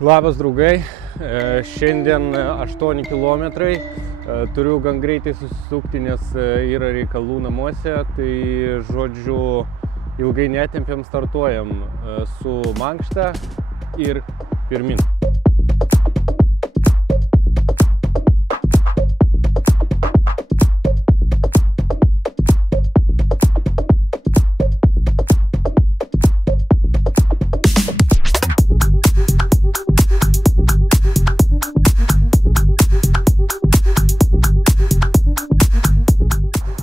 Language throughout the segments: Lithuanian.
Labas draugai, šiandien 8 km, turiu gan greitai susisukti, nes yra reikalų namuose, tai žodžiu ilgai netempiam, startuojam su mankšta ir pirmin.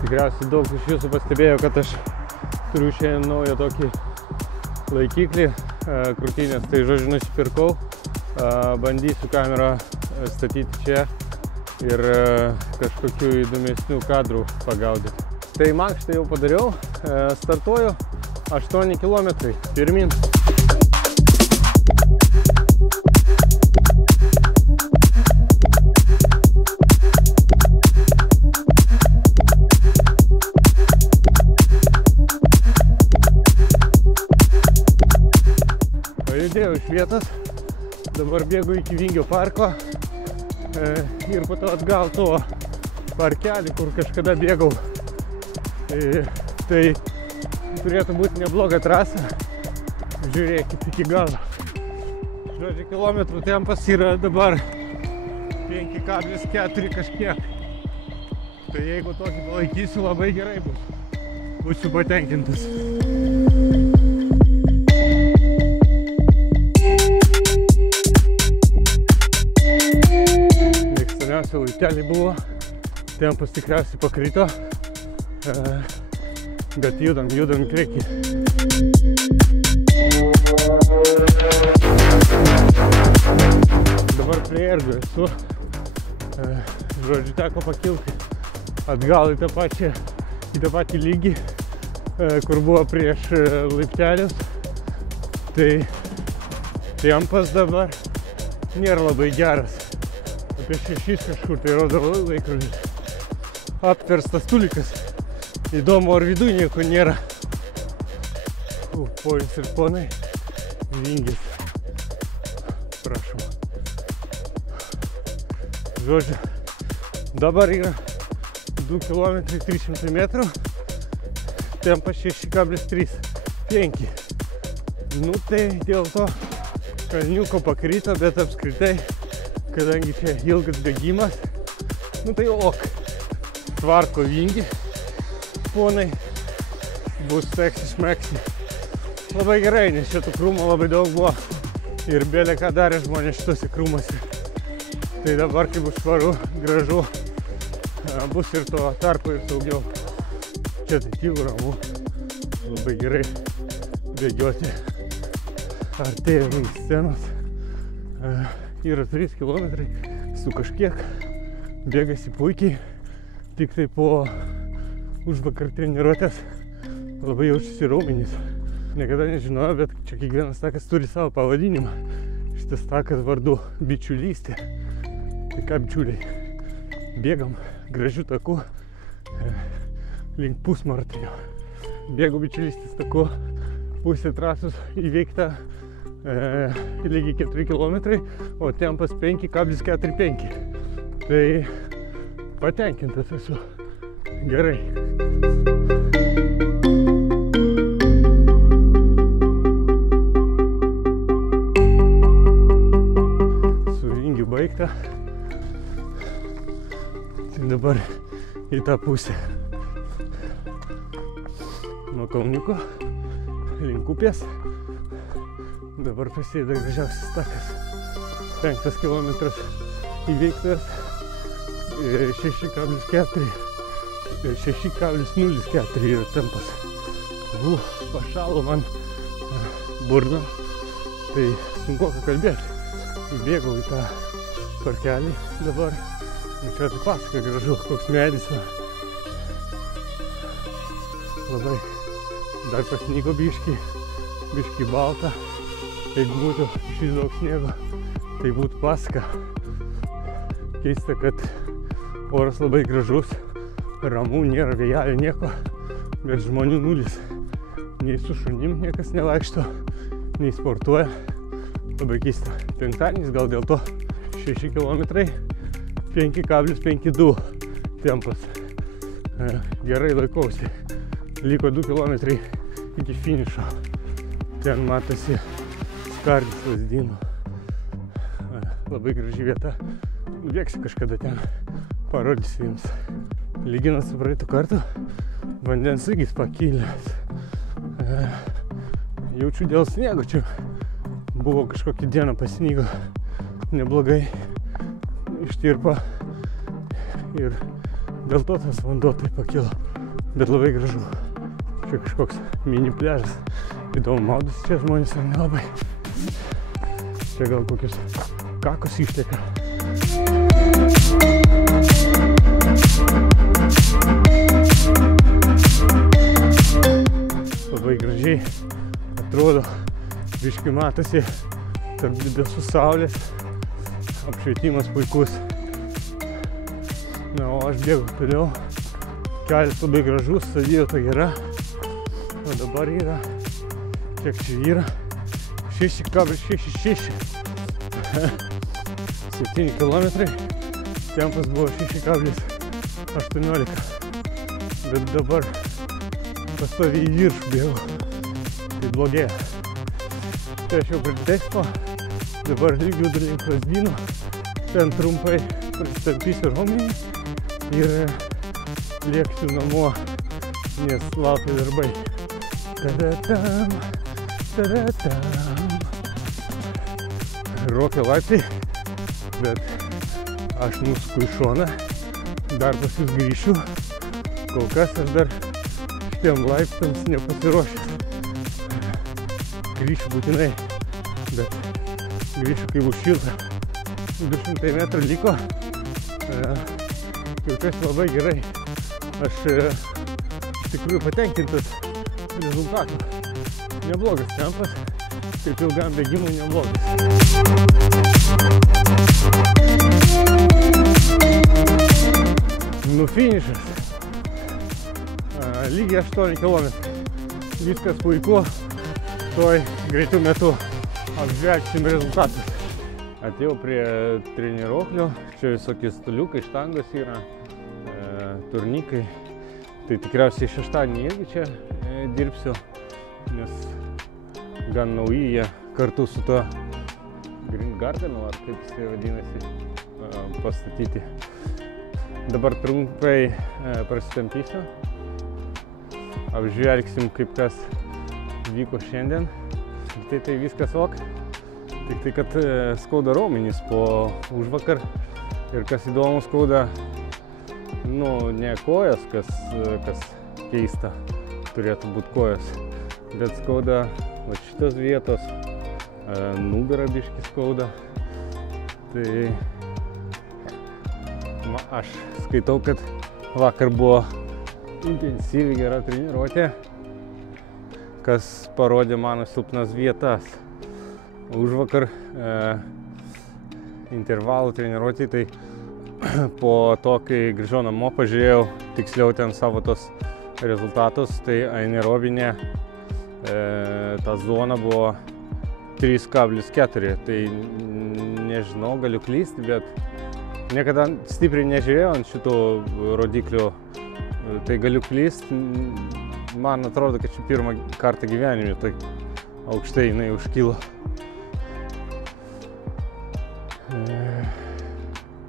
Tikriausiai daug iš jūsų pastebėjo, kad aš turiu šiandien naują tokį laikiklį krūtinės, tai žodžiu nusipirkau, bandysiu kamerą statyti čia ir kažkokių įdomesnių kadrų pagaudyti. Tai mankštą jau padariau, startuoju 8 km, pirmin. Pajudėjau iš vietos, dabar bėgu iki Vingio parko ir po to atgal tuo parkelį, kur kažkada bėgau. Tai turėtų būti nebloga trasa, žiūrėkit iki galo. Žodžiu, kilometrų tempas yra dabar 5,4 kažkiek. Tai jeigu tokį palaikysiu, labai gerai bus. Būsiu patenkintas. Mėgstamiausia laipteliai buvo, tempas tikriausiai pakrito, bet judam į priekį. Dabar prie ergo esu, žodžiu, teko pakilti atgal į tą patį lygį, kur buvo prieš laiptelius. Tai tempas dabar nėra labai geras. Apie 6 kažkur tai rodo laikrodis. Apverstas tulikas. Įdomu, ar viduj nieko nėra. Ponios ir ponai, Vingis. Prašau. Žodžiu, dabar yra 2 km 300 metrų. Tempas 6,3-5. Nu tai dėl to kalniuko pakrito, bet apskritai, kadangi čia ilgas bėgimas, nu tai ok. Tvarko Vingį, ponai, bus seksi-šmeksi. Labai gerai, nes šitų krūmų labai daug buvo ir bėlė ką darė žmonės šitose krūmuose. Tai dabar, kai bus švaru, gražu, bus ir to tarpo ir saugiau. Čia tai tylu, ramu, labai gerai bėgioti. Artėja link scenos. Yra 3 km su kažkiek, bėgasi puikiai, tik tai po užvakar treniruotės labai jaučiasi raumenys. Niekada nežinojau, bet čia kiekvienas takas turi savo pavadinimą. Šitas takas vardu Bičiulystė. Tai ką, bičiuliai, bėgam gražiu taku link pusmaratonio. Bėgu Bičiulystės taku, pusė trasos įveikta lygiai 4 km, o tempas 5,45. Tai patenkintas esu. Gerai. Su Vingiu baigta. Tai dabar į tą pusę. Nuo kalniuko link upės. Dabar prasideda gražiausias takas. 5 km įveiktas, 6,04 yra tempas. Pašalo man burna, tai sunku kalbėti. Įbėgau į tą parkelį dabar. Čia tai pasaka gražu, koks medis. Labai dar pasnygo biški balta. Jeigu būtų šis daug sniego, tai būtų pasaka. Keista, kad oras labai gražus, ramu, nėra vėjelio nieko, bet žmonių nulis. Nei su šunim niekas nevaikšto, nei sportuoja. labai keista. Penktadienis gal dėl to 6 km 5,52 tempas. Gerai laikausi. Liko 2 km iki finišo. Ten matosi Skardis Lazdynų. Labai graži vieta. Nuvėksiu kažkada ten. Parodysiu jums. Lyginant su praeitų kartų, vandens lygis pakilęs. Jaučiu dėl sniego, čia buvo kažkokią dieną pasnygo neblogai, ištirpo ir dėl to tas vanduo taip pakilo, bet labai gražu. Čia kažkoks mini pliažas, įdomu, maudosi čia žmonės ar nelabai. Čia gal kokius kakos išteka. Labai gražiai atrodo, biškai matosi tarp didesų saulės, apšvietimas puikus. Na, o aš bėgu toliau, kelias labai gražus, savijauta gera, o dabar yra, kiek čia yra, 6,66, 7 km, tempas buvo 6,18, bet dabar pastoviai į viršų bėgu, tai blogėja. Tai aš jau prie Tekspo, dabar lygių link Lazdynų, ten trumpai pristatysiu raumenį ir lėksiu namo, nes laukia darbai. Tadatam, tadatam. Rokia laiptai, bet aš nusuku į šoną, dar pas jūs grįšiu, kol kas aš dar šitiem laiptams nepasiruošęs. Grįšiu būtinai, bet grįšiu kai bus šilta. 200 metrų liko, kur kas labai gerai. Aš tikrųjų patenkintas rezultatu. Neblogas tempas, kaip ilgam bėgimui neblogas. Nu finišas. Lygiai 8 km. Viskas puiku. Tuoj greitų metu apžvelgsim rezultatus. Atėjau prie treniruoklių. Čia visokie staliukai, štangos yra, turnikai. Tai tikriausiai šeštadienį irgi čia dirbsiu, nes gan nauji jie kartu su to Green Gardenu, ar kaip jis vadinasi, pastatyti. Dabar trumpai prasitampysiu. Apžvelgsim, kaip kas vyko šiandien. Tai viskas ok. Tik tai, kad skauda raumenys po užvakar. Ir kas įdomu, skauda, ne kojas, kas keista, turėtų būti kojas. Bet skauda va šitos vietos, nugarą biškį skauda. Tai aš skaitau, kad vakar buvo intensyvi gera treniruotė, kas parodė mano silpnas vietas. Užvakar intervalų treniruotė, tai po to, kai grįžau namo, pažiūrėjau tiksliau ten savo tos rezultatus, tai anaerobinė ta zona buvo 3,4. Tai nežinau, galiu klysti, bet niekada stipriai nežiūrėjau ant šitų rodiklių. Tai galiu klysti. Man atrodo, kad čia pirmą kartą gyvenime tai aukštai jinai užkilo.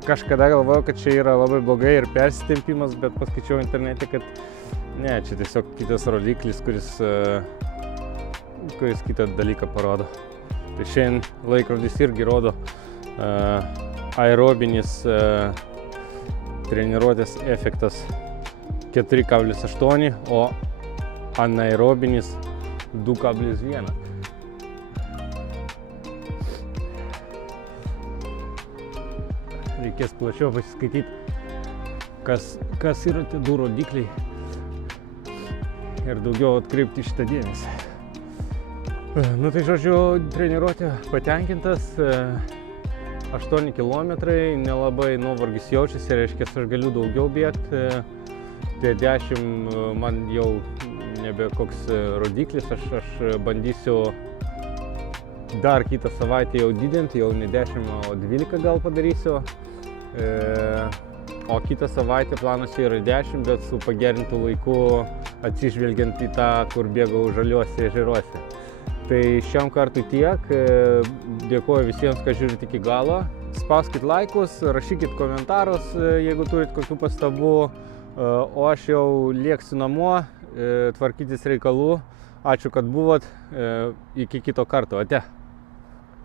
Kažkada galvojau, kad čia yra labai blogai ir persitempimas, bet paskaičiau internete, kad ne, čia tiesiog kitas rodiklis, kuris kitą dalyką parodo. Tai šiandien laikrodis irgi rodo aerobinis treniruotės efektas 4,8, o anaerobinis 2,1. Reikės plačiau pasiskaityti, kas yra tie du rodikliai ir daugiau atkreipti šitą dėmesį. Nu tai žodžiu, treniruotė patenkintas, 8 km, nelabai nuovargis jaučiasi, reiškia, aš galiu daugiau bėgti. Tie 10 man jau nebe koks rodiklis, aš bandysiu dar kitą savaitę jau didinti, jau ne 10, o 12 gal padarysiu. O kitą savaitę planas čia yra 10, bet su pagerintų laiku atsižvelgiant į tą, kur bėgau žaliuose ežeruose. Tai šiam kartui tiek. Dėkuoju visiems, kas žiūrit iki galo. Spauskit laikus, rašykit komentarus, jeigu turit kokių pastabų. O aš jau lėksiu namo, tvarkytis reikalų. Ačiū, kad buvot. Iki kito karto. Ate.